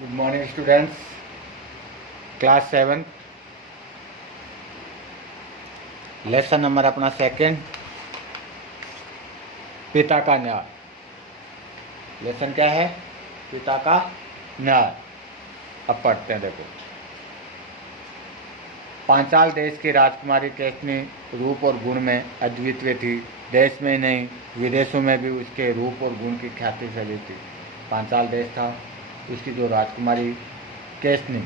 Good morning students, class 7 lesson number अपना second, पिता का न्याय। लेसन क्या है? पिता का न्याय। अब पढ़ते हैं। देखो, पांचाल देश की राजकुमारी केसनी रूप और गुण में अद्वितीय थी। देश में नहीं विदेशों में भी उसके रूप और गुण की ख्याति फैली थी। पांचाल देश था, उसकी जो राजकुमारी केसनी,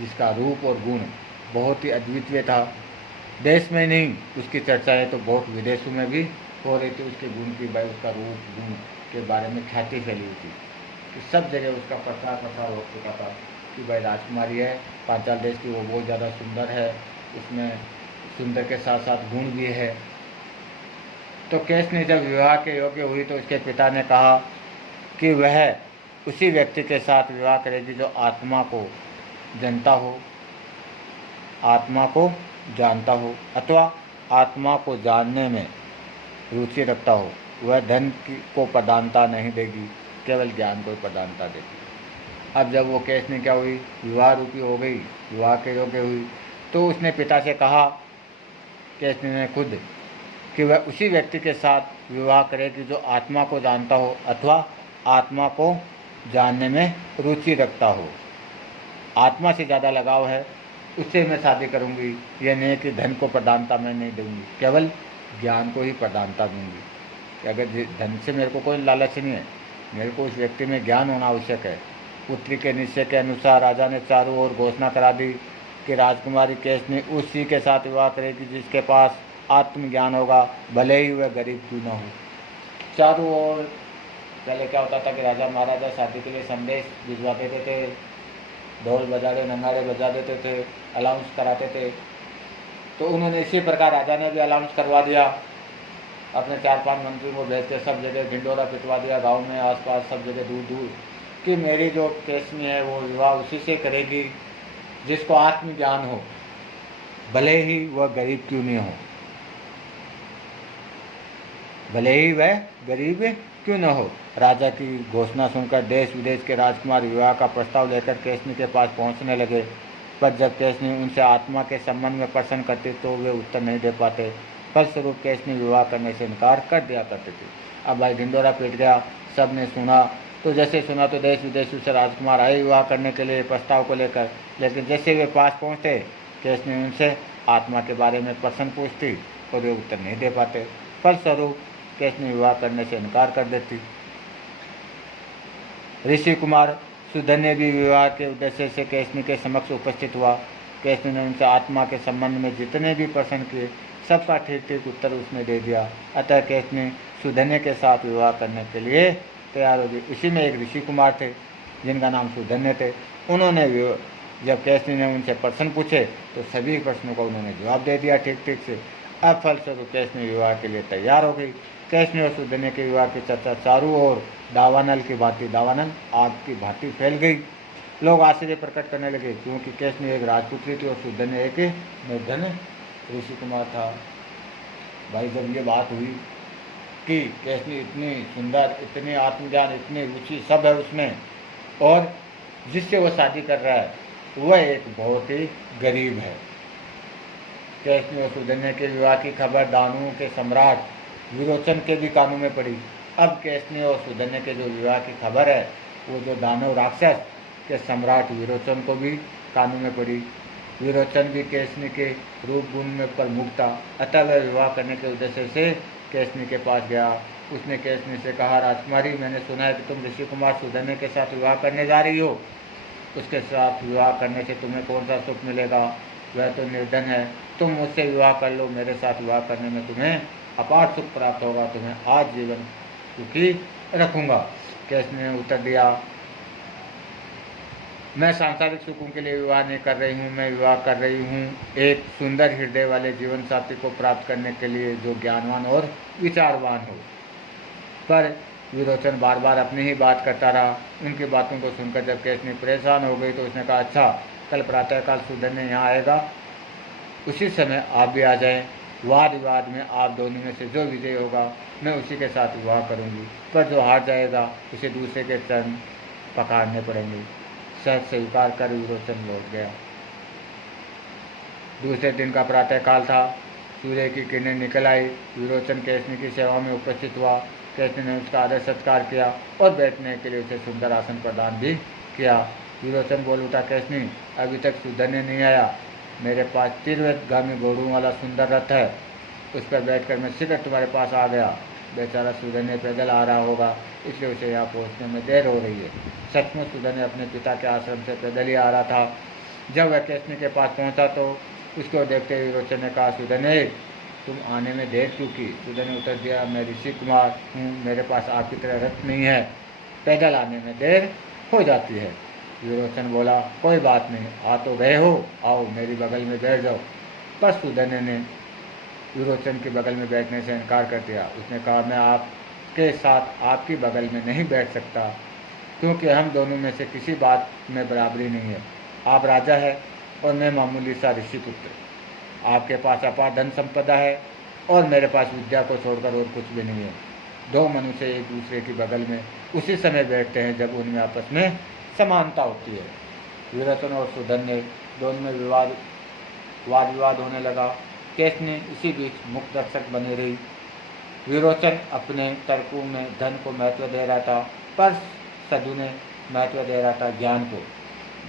जिसका रूप और गुण बहुत ही अद्वितीय था, देश में नहीं उसकी चर्चाएं तो बहुत विदेशों में भी हो रही थी। उसके गुण की, भाई उसका रूप गुण के बारे में ख्याति फैली हुई थी कि सब जगह उसका प्रचार हो चुका था कि भाई राजकुमारी है पांचाल देश की, वो बहुत ज़्यादा सुंदर है, उसमें सुंदर के साथ साथ गुण भी है। तो केसनी जब विवाह के योग्य हुई तो उसके पिता ने कहा कि वह उसी व्यक्ति के साथ विवाह करेगी जो आत्मा को जानता हो, आत्मा को जानता हो अथवा आत्मा को जानने में रुचि रखता हो। वह धन को प्रधानता नहीं देगी, केवल ज्ञान को प्रधानता देगी। अब जब वो केसनी क्या हुई, विवाह रूपी हो गई, विवाह के योग्य हुई, तो उसने पिता से कहा, केसनी ने खुद, कि वह उसी व्यक्ति के साथ विवाह करेगी जो आत्मा को जानता हो अथवा आत्मा को जानने में रुचि रखता हो। आत्मा से ज़्यादा लगाव है, उससे मैं शादी करूंगी। यह नहीं कि धन को प्रधानता मैं नहीं दूंगी, केवल ज्ञान को ही प्रधानता दूंगी। कि अगर धन से मेरे को कोई लालच नहीं है, मेरे को उस व्यक्ति में ज्ञान होना आवश्यक है। पुत्री के निश्चय के अनुसार राजा ने चारों ओर घोषणा करा दी कि राजकुमारी केसनी उसी के साथ विवाह करेगी जिसके पास आत्मज्ञान होगा, भले ही वह गरीब क्यों न हो। चारों ओर पहले क्या होता था कि राजा महाराजा शादी के लिए संदेश भिजवा देते थे, ढोल बजा दे, नगाड़े बजा देते थे, अलाउंस कराते थे। तो उन्होंने इसी प्रकार राजा ने भी अलाउंस करवा दिया, अपने 4-5 मंत्रियों को भेज के सब जगह ढिंडोरा पिटवा दिया, गांव में आसपास सब जगह दूर दूर, कि मेरी जो केसनी है वो विवाह उसी से करेगी जिसको आत्मज्ञान हो, भले ही वह गरीब क्यों नहीं हो, भले ही वह गरीब क्यों न हो। राजा की घोषणा सुनकर देश विदेश के राजकुमार विवाह का प्रस्ताव लेकर केसनी के पास पहुंचने लगे, पर जब केसनी उनसे आत्मा के संबंध में प्रश्न करती तो वे उत्तर नहीं दे पाते। फलस्वरूप केसनी विवाह करने से इनकार कर दिया करते थे। अब भाई ढिंडोरा पीट गया, सब ने सुना, तो जैसे सुना तो देश विदेश से राजकुमार आए विवाह करने के लिए प्रस्ताव को लेकर, लेकिन जैसे वे पास पहुँचते केसनी उनसे आत्मा के बारे में प्रश्न पूछती और वे उत्तर नहीं दे पाते। फलस्वरूप केसनी विवाह करने से इनकार कर देती। ऋषि कुमार सुधन्य भी विवाह के उद्देश्य से केसनी के समक्ष उपस्थित हुआ। केसनी ने उनसे आत्मा के संबंध में जितने भी प्रश्न किए सबका ठीक ठीक उत्तर उसने दे दिया। अतः केसनी सुधन्य के साथ विवाह करने के लिए तैयार हो गई। उसी में एक ऋषि कुमार थे जिनका नाम सुधन्य थे। उन्होंने जब केसनी ने उनसे प्रश्न पूछे तो सभी प्रश्नों का उन्होंने जवाब दे दिया ठीक ठीक से। अब फलस्वरूप केसनी विवाह के लिए तैयार हो गई। केसनी और सुधन्य के विवाह की चर्चा चारों ओर दावानल की भांति, दावानल आग की भांति फैल गई। लोग आश्चर्य प्रकट करने लगे क्योंकि केसनी एक राजपुत्री थी और सुधन्य एक निर्धन ऋषि कुमार था। भाई जब ये बात हुई कि केसनी इतनी सुंदर, इतनी आत्मज्ञान, इतनी रुचि सब है उसमें, और जिससे वो शादी कर रहा है वह एक बहुत ही गरीब है। केसनी और सुधन्य के विवाह की खबर दानवों के सम्राट विरोचन के भी कानों में पड़ी। अब केसनी और सुधन्य के जो विवाह की खबर है वो जो दानव राक्षस के सम्राट विरोचन को भी कानों में पड़ी। विरोचन भी केसनी के रूप गुण में प्रमुख था, अतः वह विवाह करने के उद्देश्य से केसनी के पास गया। उसने केसनी से कहा, राजकुमारी, मैंने सुना है कि तुम ऋषि कुमार सुधन्य के साथ विवाह करने जा रही हो। उसके साथ विवाह करने से तुम्हें कौन सा सुख मिलेगा? वह तो निर्धन है। तुम मुझसे विवाह कर लो, मेरे साथ विवाह करने में तुम्हें अपार सुख प्राप्त होगा, तुम्हें आज जीवन सुखी रखूंगा। केसनी ने उत्तर दिया, मैं सांसारिक सुखों के लिए विवाह नहीं कर रही हूँ, मैं विवाह कर रही हूँ एक सुंदर हृदय वाले जीवन साथी को प्राप्त करने के लिए जो ज्ञानवान और विचारवान हो। पर विरोचन बार बार अपनी ही बात करता रहा। उनकी बातों को सुनकर जब केसनी परेशान हो गई तो उसने कहा, अच्छा, कल प्रातःकाल सुधन्य यहाँ आएगा, उसी समय आप भी आ जाएं। वाद विवाद में आप दोनों में से जो विजय होगा मैं उसी के साथ विवाह करूंगी, पर जो हार जाएगा उसे दूसरे के चरण पकड़ने पड़ेंगे। शर्त स्वीकार कर विरोचन लौट गया। दूसरे दिन का प्रातःकाल था। सूर्य की किरणें निकल आई। विरोचन केसनी की सेवा में उपस्थित हुआ। केसनी ने उसका आदर सत्कार किया और बैठने के लिए उसे सुंदर आसन प्रदान भी किया। विरोचन बोल उठा, केसनी, अभी तक सुधन्य नहीं आया। मेरे पास तीव्रगामी घोड़ों वाला सुंदर रथ है, उस पर बैठकर मैं शीघ्र तुम्हारे पास आ गया। बेचारा सुधन्य पैदल आ रहा होगा, इसलिए उसे यहाँ पहुँचने में देर हो रही है। सचमुच सुधन्य अपने पिता के आश्रम से पैदल ही आ रहा था। जब वह केसनी के पास पहुँचा तो उसको देखते हुए विरोचन ने कहा, सुधन्य, तुम आने में देर क्यों की? सुधन्य उत्तर दिया, मैं ऋषि कुमार हूँ, मेरे पास आपकी तरह रथ नहीं है, पैदल आने में देर हो जाती है। विरोचन बोला, कोई बात नहीं, आ तो गए हो, आओ मेरी बगल में बैठ जाओ। पर सुधन्य ने विरोचन के बगल में बैठने से इनकार कर दिया। उसने कहा, मैं आपके साथ आपकी बगल में नहीं बैठ सकता, क्योंकि हम दोनों में से किसी बात में बराबरी नहीं है। आप राजा है और मैं मामूली सा ऋषि पुत्र। आपके पास अपार धन संपदा है और मेरे पास विद्या को छोड़कर और कुछ भी नहीं है। दो मनुष्य एक दूसरे की बगल में उसी समय बैठते हैं जब उनमें आपस में समानता होती है। विरोचन और सुधन्य दोनों में वाद विवाद होने लगा। केसनी इसी बीच मुक्त दर्शक बनी रही। विरोचन अपने तर्कों में धन को महत्व दे रहा था, पर सदुने महत्व दे रहा था ज्ञान को।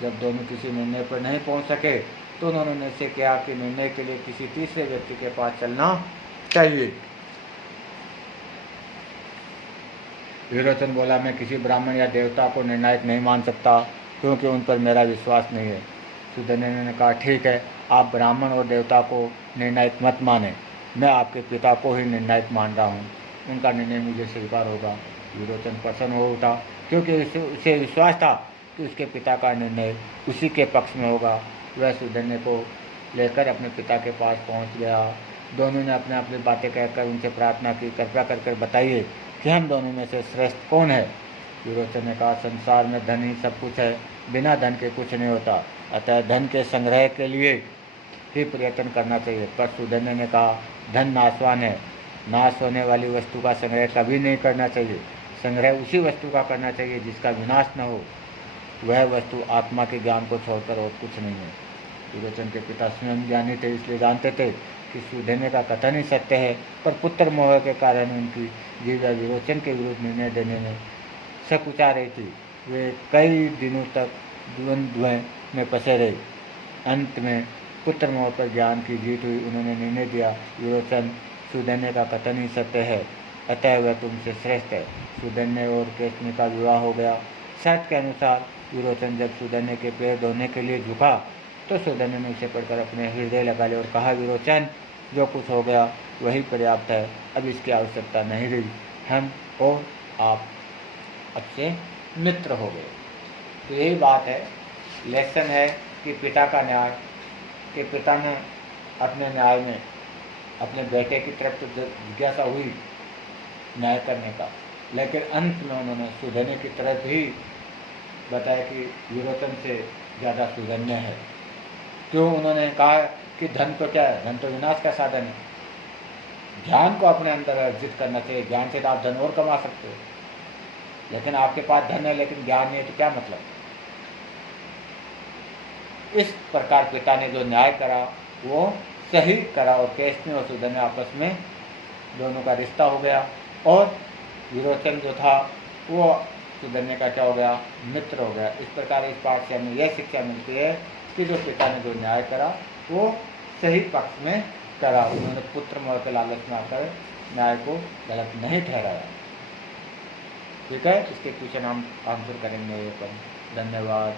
जब दोनों किसी निर्णय पर नहीं पहुंच सके तो उन्होंने निश्चय किया कि निर्णय के लिए किसी तीसरे व्यक्ति के पास चलना चाहिए। विरोचन बोला, मैं किसी ब्राह्मण या देवता को निर्णायक नहीं मान सकता, क्योंकि उन पर मेरा विश्वास नहीं है। सुधन्य ने कहा, ठीक है, आप ब्राह्मण और देवता को निर्णायक मत माने, मैं आपके पिता को ही निर्णायक मान रहा हूँ, उनका निर्णय मुझे स्वीकार होगा। विरोचन प्रसन्न हो उठा, क्योंकि उसे विश्वास था कि उसके पिता का निर्णय उसी के पक्ष में होगा। वह सुधन्य को लेकर अपने पिता के पास पहुँच गया। दोनों ने अपने अपनी बातें कहकर उनसे प्रार्थना की, कृपया कर बताइए कि हम दोनों में से श्रेष्ठ कौन है। विरोचन ने कहा, संसार में धन ही सब कुछ है, बिना धन के कुछ नहीं होता, अतः धन के संग्रह के लिए ही प्रयत्न करना चाहिए। पर सुधन्य ने कहा, धन नाशवान है, नाश होने वाली वस्तु का संग्रह कभी नहीं करना चाहिए। संग्रह उसी वस्तु का करना चाहिए जिसका विनाश न हो। वह वस्तु आत्मा के ज्ञान को छोड़कर और कुछ नहीं है। विरोचन के पिता स्वयं ज्ञानी थे, इसलिए जानते थे कि सुधन्य का कथन ही सत्य है, पर पुत्र मोह के कारण उनकी जीवा विरोचन के विरुद्ध निर्णय देने में सकुचा रही थी। वे कई दिनों तक द्वंद्व में फंसे रहे। अंत में पुत्र मोह पर ज्ञान की जीत हुई। उन्होंने निर्णय दिया, विरोचन, सुधन्य का कथन ही सत्य है, अतः वह तुमसे श्रेष्ठ है। सुधन्य और केसनी का विवाह हो गया। शर्त के अनुसार विरोचन जब सुधन्य के पैर धोने के लिए झुका तो सुधन्य ने उसे पढ़कर अपने हृदय लगा लिया और कहा, विरोचन, जो कुछ हो गया वही पर्याप्त है, अब इसकी आवश्यकता नहीं रही। हम और आप अब से मित्र हो गए। तो यही बात है, लेसन है कि पिता का न्याय, कि पिता ने अपने न्याय में अपने बेटे की तरफ तो जिज्ञासा हुई न्याय करने का, लेकिन अंत में उन्होंने सुधन्य की तरफ ही बताया कि विरोचन से ज़्यादा सुधन्य है। क्यों? उन्होंने कहा कि धन तो क्या है, धन तो विनाश का साधन है, ज्ञान को अपने अंदर अर्जित करना चाहिए, ज्ञान से तो आप धन और कमा सकते हो, लेकिन आपके पास धन है लेकिन ज्ञान नहीं है तो क्या मतलब। इस प्रकार पिता ने जो न्याय करा वो सही करा और केसनी और सुधन्य आपस में दोनों का रिश्ता हो गया और विरोचन जो था वो सुधन्य का क्या हो गया, मित्र हो गया। इस प्रकार इस पाठ से हमें यह शिक्षा मिलती है कि जो पिता ने जो न्याय करा वो सही पक्ष में करा, उन्होंने पुत्र मोह के लालच में आकर न्याय को गलत नहीं ठहराया। ठीक है, इसके क्वेश्चन हम आंसर करेंगे। धन्यवाद।